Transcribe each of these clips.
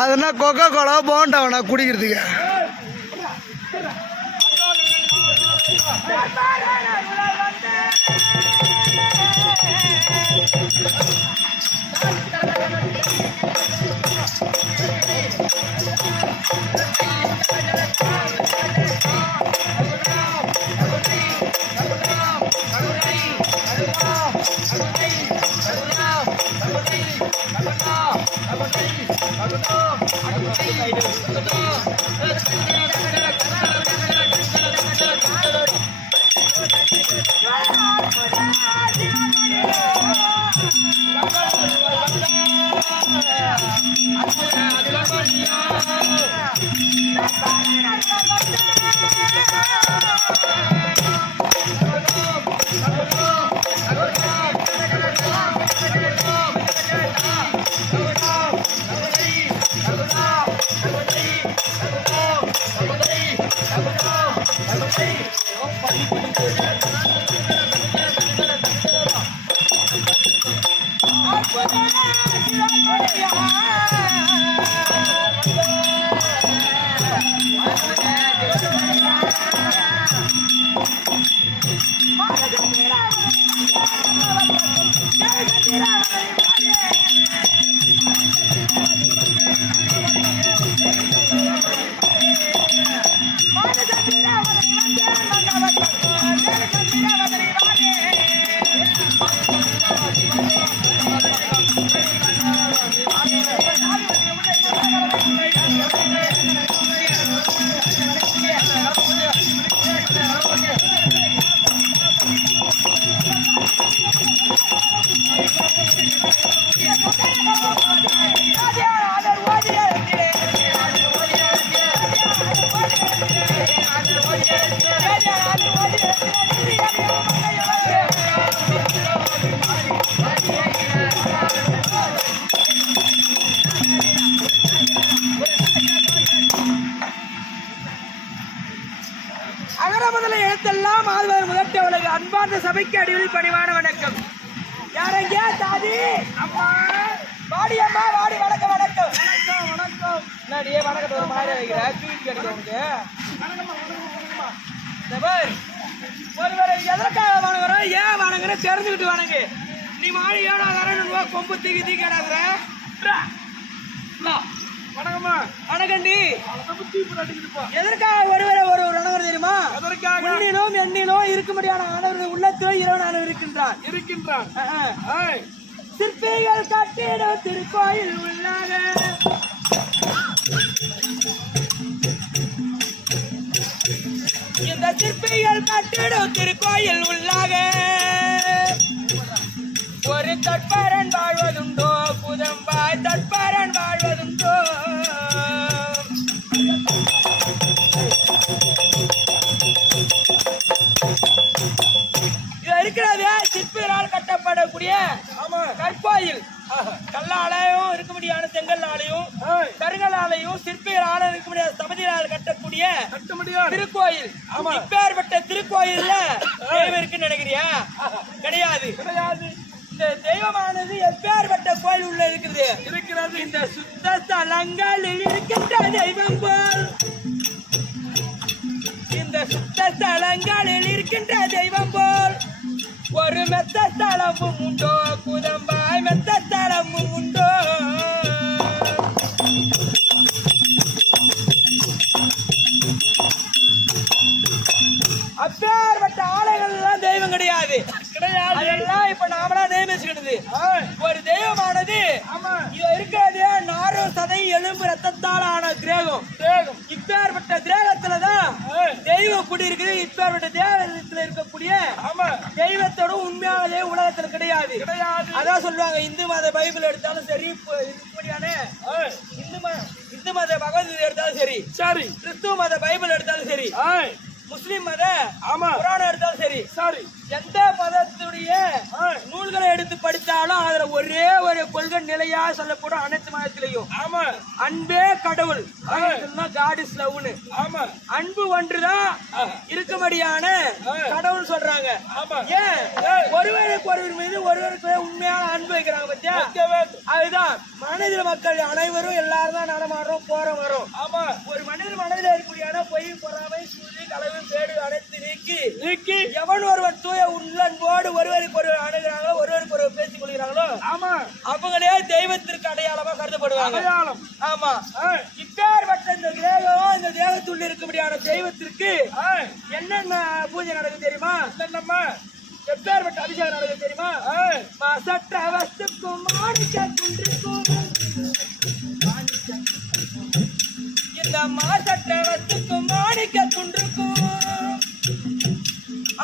அதுனா Coca Cola bonda குடிக்கிறதுக்கு அன்பார்ந்த சபைக்கு அடிவழி பணிவான வணக்கம். யாரங்க தாதி அம்மா வாடி அம்மா வாடி வணக்கம் வணக்கம் வணக்கம் வணக்கம். என்னடியே வணக்கத்தை ஒரு மாதிரி வைக்கிற தூக்கி கிடைக்கும் ஒருவரை எதற்காக வணங்குறோம் ஏன் வணங்குற தெரிஞ்சுக்கிட்டு வணங்கு. நீ மாடி ஏடாதார கொம்பு தூக்கி தூக்கி ஏடாதுற வணக்கம்மா வணக்கண்டி. எதற்காக ஒருவரை ஒரு வணங்குறது தெரியுமா? எண்ணிலும் எண்ணிலும் இருக்கும்படியான ஆனவர்கள் உள்ளத்திலோ இறைவனானவர் இருக்கின்றான். சிற்பிகள் கட்டிடம் திருக்கோயில் உள்ளாக இந்த சிற்பிகள் கட்டிடம் திருக்கோயில் உள்ளாக ஒரு தட்பரன் வாழ்வதுண்டோ புதம்பாய் தட்பரன் வாழ்வதுண்டோ. சிற்பிகளால் கட்டப்படக்கூடிய கற்கோயில் கல்லாலையும் இருக்க முடியாத செங்கல்லாலையும் கருங்கல்லாலையும் சிற்பிகளால் இருக்க முடியாத சமதிகளால் கட்டக்கூடிய கட்டக்கூடிய திருக்கோயில். இப்பேற்பட்ட திருக்கோயில்ல தெய்வம் இருக்குன்னு நினைக்கிறியா? கிடையாது. இந்த தெய்வமானது எப்பேற்பட்ட கோயில் உள்ள இருக்கிறது. இந்த சுத்த ஸ்தலங்களில் இருக்கின்ற தெய்வம் போல், இந்த சுத்த ஸ்தலங்களில் இருக்கின்ற தெய்வம் போல் ஒரு மெத்த ஸ்தலமும் உண்டோ குதம்பாய், மெத்த ஸ்தலமும் உண்டோ. அப்பேற்பட்ட ஆலயங்கள் எல்லாம் தெய்வம் கிடையாது. அதெல்லாம் இப்ப நாமளா நியமிச்சுக்கிடுது. ஒரு தெய்வமானது இது இருக்கிறது நாரும் சதை எலும்பு ரத்தத்தால் ஆன கிரேகம். இப்பேற்பட்ட கிரேகத்துலதான் தெய்வம் குடி இருக்குது. இப்பேற்பட்ட தேவத்துல இருக்கக்கூடிய தெய்வத்தோட உண்மையான உலகத்துல கிடையாது. அதான் சொல்லுவாங்க, இந்து மத பைபிள் எடுத்தாலும் சரி, இப்படியான இந்து மத பகவத்கீதை எடுத்தாலும் சரி, கிறிஸ்துவ மத பைபிள் எடுத்தாலும் சரி, முஸ்லிம் மத குர்ஆன் எடுத்தாலும் சரி, எந்த மதத்துடைய நூல்களை எடுத்து படித்தாலும் அதுல ஒரே ஒரு கொள்கை நிலையா சொல்லப்படும். அனைத்து மதத்திலையும் அன்பே கடவுள், காட் இஸ் லவ்னு, அன்பு ஒன்றுதான் இருக்கும்படியான கடவுள் சொல்றாங்க. ஏன் ஒருவருக்கு ஒருவர் மீது ஒருவருக்கு உண்மையான அன்பு வைக்கிறாங்க பத்தியா? அதுதான் மனித மக்கள் அனைவரும் எல்லாரும் தான் நடமாடுறோம், போறோம், வரோம். ஒரு மனிதர் மனதில் இருக்கக்கூடிய பொய், பொறாமை, சூது, களவு, பேடு அனைத்து நீக்கி எவன் ஒருவன் தூய உள்ளன்போடு ஒருவருக்கு ஒருவர் அணுகிறாங்களோ, ஒருவருக்கு ஒருவர் பேசிக் கொள்கிறாங்களோ, அவங்களே தெய்வத்திற்கு அடையாளமா கருதப்படுவாங்க. ஆமா, இப்பேற்பட்ட இந்த கிரகம், இந்த தேவத்துள்ள இருக்கக்கூடியான தெய்வத்திற்கு என்னென்ன பூஜை நடக்குது தெரியுமா? எப்பேற்பட்ட அபிஷேகம் நடக்குது தெரியுமா? சற்ற வஸ்துக்கும் மாணிக்க குன்றுக்கும், இந்த மாசற்ற வஸ்துக்கும் மாணிக்க குன்றுக்கும்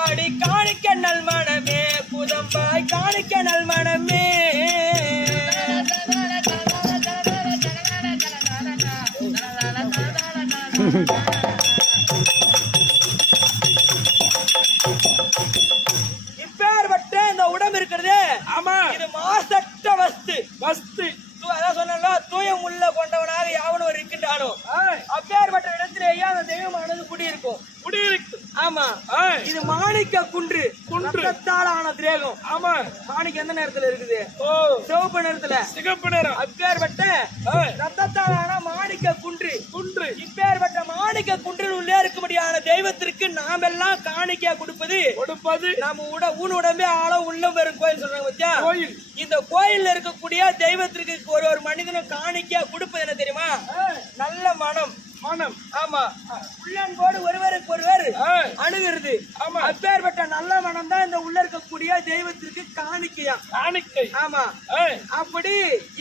அடி காணிக்க நல் மனமே புதம்பாய், காணிக்க நல் மனமே. இப்பேற்பட்ட இந்த உடம்பு இருக்கிறது, இது மாசற்ற வஸ்து. அதான் சொன்னா தூயம் உள்ள கொண்டவனாக யாவனும் இருக்கின்றானோ அப்பேற்பட்ட இடத்திலேயே அந்த தெய்வமானது குடியிருக்கும். ஆமா, இது மாணிக்க குன்று, குன்றத்தால் ஆன திரேகம். மாணிக்க எந்த நேரத்துல இருக்குது? சிவப்பு நேரத்துல, சிகப்பு நேரம். அப்பேற்பட்ட ரத்தத்தால் ஆன மாணிக்க குன்று. இப்பேற்பட்ட மாணிக்க குன்றில் உள்ளே இருக்கும்படியான தெய்வத்திற்கு நாம் எல்லாம் காணிக்கையா கொடுப்பது நம்ம ஊன் உடம்பே ஆள உள்ளம் பெறும் கோயில் சொல்றாங்க பத்தியா? இந்த கோயில்ல இருக்கக்கூடிய தெய்வத்திற்கு ஒரு மனிதனும் காணிக்கையா கொடுப்பது என்ன தெரியுமா? நல்ல மனம். ஆமா, உள்ளன்போடு ஒருவருக்கு ஒருவர் அணுகிறது. அப்பேற்பட்ட நல்ல மனம் தான் இந்த உள்ள இருக்கக்கூடிய தெய்வத்திற்கு காணிக்கை. ஆமா, அப்படி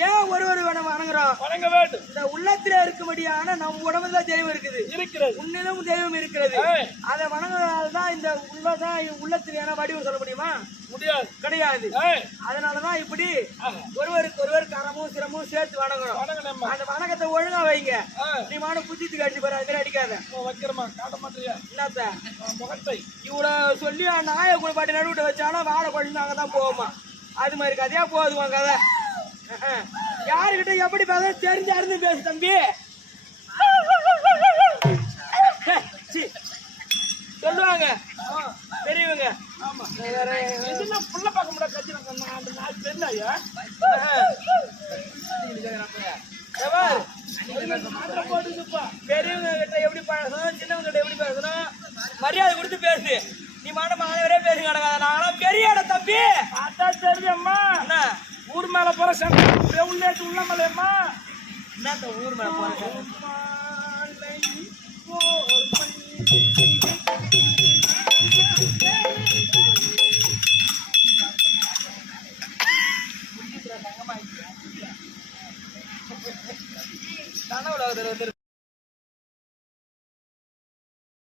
ஏன் ஒருவர் வணங்க வேண்டும்? இந்த உள்ளத்திலே இருக்கும்படியான நம் உடம்புல தெய்வம் இருக்குது, உன்னிலும் தெய்வம் இருக்கிறது. அதை வணங்குறதால்தான் இந்த உள்ளத்திலேயான வடிவம் சொல்ல முடியுமா? முடியாது, கிடையாது. அதனாலதான் இப்படி ஒருவருக்கு ஒருவர் கரமும் சிரமும் சேர்த்து வணங்கணும். அந்த வணக்கத்தை ஒழுங்கா வைங்க. நீ மான புத்தித்துக்கு அடிச்சு போற, அது மாதிரி அடிக்காத. என்னத்த முகத்தை இவ்வளவு சொல்லி நாய குளிப்பாட்டி நடுவிட்டு வச்சாலும் வாழை குழந்தை அங்கதான் போவோமா? அது மாதிரி கதையா போதுமா கதை? யாருக்கிட்ட எப்படி பேச தெரிஞ்சாருந்து பேசு தம்பி. சொல்லுவாங்க பெரியவங்க. புள்ள பார்க்க முடியாது, பெரியவங்க கிட்ட எப்படி பேசணும், சின்னவங்க கிட்ட எப்படி பேசணும், மரியாதை கொடுத்து பேசு. நீ மாட்ட மாணவரே பேச கிடக்காத. நாங்களாம் பெரிய இடம் தம்பி. அதான் தெரியும்மா, ஊர் மேல போற உள்ளேட்டு உள்ள மேலேம்மா. என்ன ஊர் மேல போற